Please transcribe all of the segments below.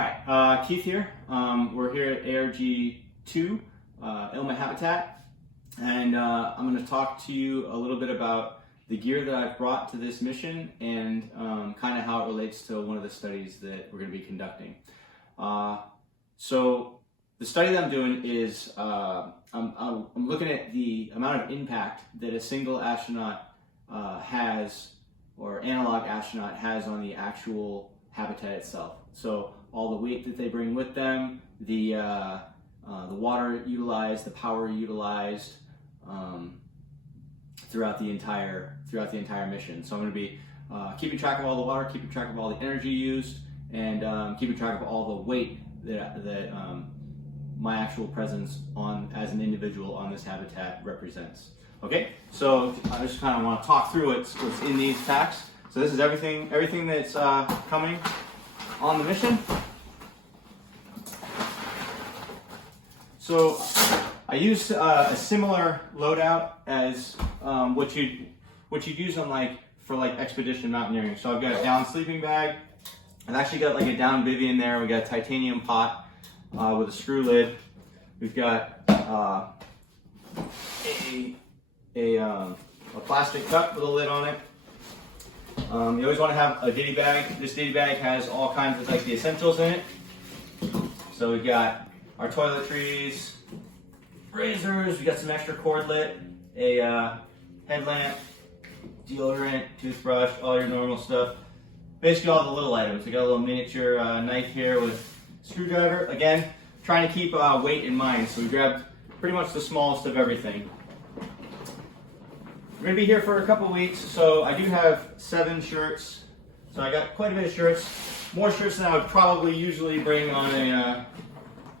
Hi, Keith here. We're here at ARG2, Ilma Habitat, and I'm going to talk to you a little bit about the gear that I've brought to this mission and kind of how it relates to one of the studies that we're going to be conducting. So the study that I'm doing is I'm looking at the amount of impact that a single astronaut has, or analog astronaut has, on the actual habitat itself. So all the weight that they bring with them, the water utilized, the power utilized throughout the entire mission. So I'm going to be keeping track of all the water, keeping track of all the energy used, and keeping track of all the weight that my actual presence as an individual on this habitat represents. Okay, so I just kind of want to talk through what's in these packs. So this is everything that's coming on the mission. So I used a similar loadout as what you'd use on for expedition mountaineering. So I've got a down sleeping bag. I've actually got a down bivy there. We got a titanium pot with a screw lid. We've got a plastic cup with a lid on it. You always want to have a ditty bag. This ditty bag has all kinds of the essentials in it. So we've got our toiletries, razors, we got some extra cordlet, a headlamp, deodorant, toothbrush, all your normal stuff. Basically all the little items. We got a little miniature knife here with screwdriver. Again, trying to keep weight in mind. So we grabbed pretty much the smallest of everything. We're going to be here for a couple weeks, so I do have 7 shirts. So I got quite a bit of shirts, more shirts than I would probably usually bring on a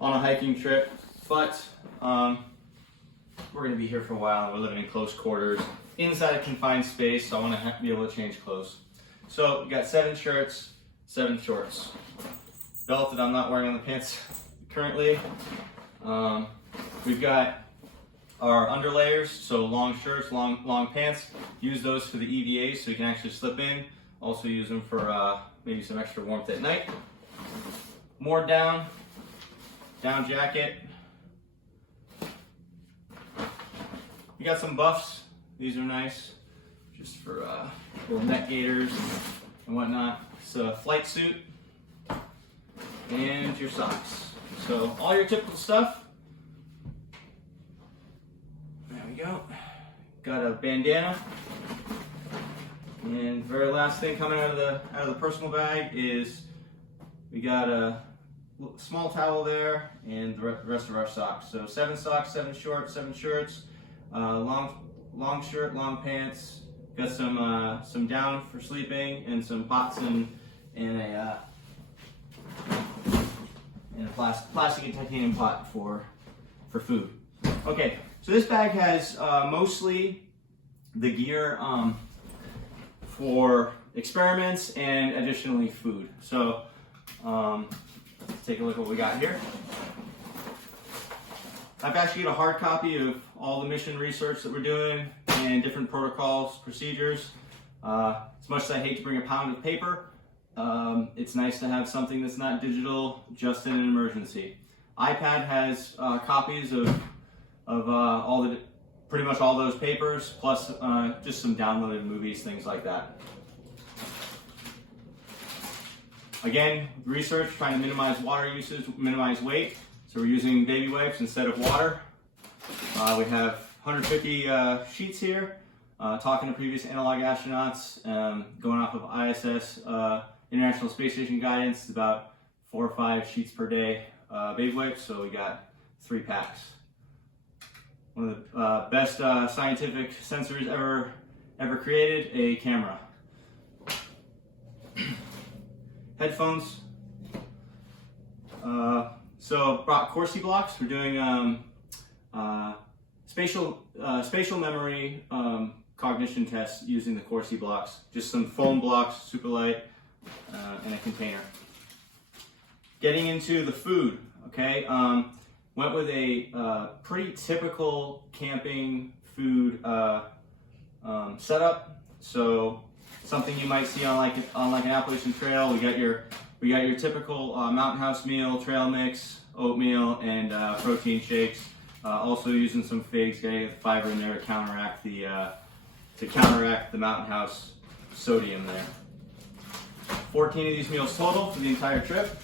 hiking trip. But we're going to be here for a while, and we're living in close quarters, inside a confined space, so I want to be able to change clothes. So we got 7 shirts, 7 shorts. Belt that I'm not wearing on the pants currently. We've got our underlayers, so long shirts, long pants. Use those for the EVAs so you can actually slip in. Also use them for maybe some extra warmth at night. More down jacket. We got some buffs. These are nice, just for little neck gaiters and whatnot. It's a flight suit and your socks. So all your typical stuff. There we go. Got a bandana. And the very last thing coming out of the personal bag is we got a small towel there and the rest of our socks. So 7 socks, 7 shorts, 7 shirts, long shirt, long pants. Got some down for sleeping and some pots and a plastic and titanium pot for food. Okay, so this bag has mostly the gear for experiments and additionally food. So let's take a look at what we got here. I've actually got a hard copy of all the mission research that we're doing and different protocols, procedures. As much as I hate to bring a pound of paper, it's nice to have something that's not digital, just in an emergency. iPad has copies of pretty much all those papers, plus just some downloaded movies, things like that. Again, research trying to minimize water usage, minimize weight. So we're using baby wipes instead of water. We have 150 sheets here. Talking to previous analog astronauts, going off of ISS International Space Station guidance, about 4 or 5 sheets per day baby wipes. So we got 3 packs. One of the best scientific sensors ever created, a camera. Headphones. So brought Corsi blocks. We're doing spatial memory cognition tests using the Corsi blocks. Just some foam blocks, super light, and a container. Getting into the food. Okay. Went with a pretty typical camping food setup. So something you might see on an Appalachian trail. We got your We got your typical Mountain House meal, trail mix, oatmeal, and protein shakes. Also using some figs, getting fiber in there to counteract the Mountain House sodium there. 14 of these meals total for the entire trip.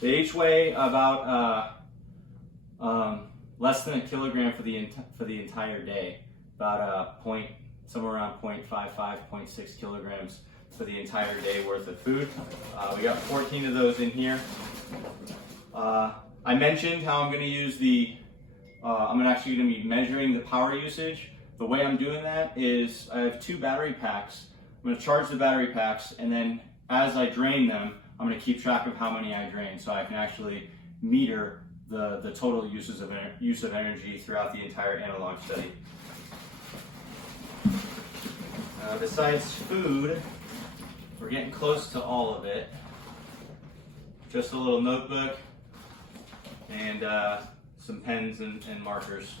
They each weigh about less than a kilogram for the entire day. About somewhere around 0.55, 0.6 kilograms for the entire day worth of food. We got 14 of those in here. I mentioned how I'm going to use I'm actually going to be measuring the power usage. The way I'm doing that is I have 2 battery packs. I'm going to charge the battery packs, and then as I drain them, I'm going to keep track of how many I drain, so I can actually meter the total use of energy throughout the entire analog study. Besides food, we're getting close to all of it. Just a little notebook and some pens and markers.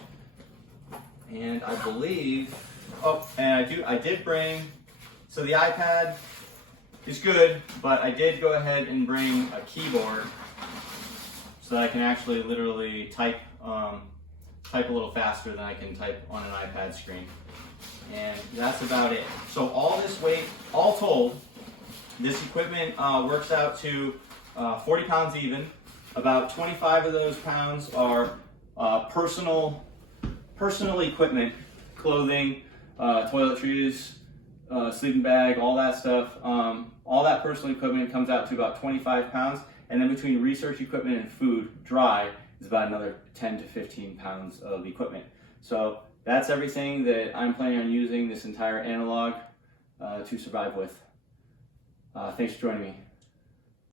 And I believe, I did bring, so the iPad is good, but I did go ahead and bring a keyboard so that I can actually literally type a little faster than I can type on an iPad screen. And that's about it. So all this weight, all told, this equipment works out to 40 pounds even. About 25 of those pounds are personal equipment, clothing, toiletries, sleeping bag, all that stuff. All that personal equipment comes out to about 25 pounds. And then between research equipment and food, dry, is about another 10 to 15 pounds of equipment. So that's everything that I'm planning on using this entire analog to survive with. Thanks for joining me.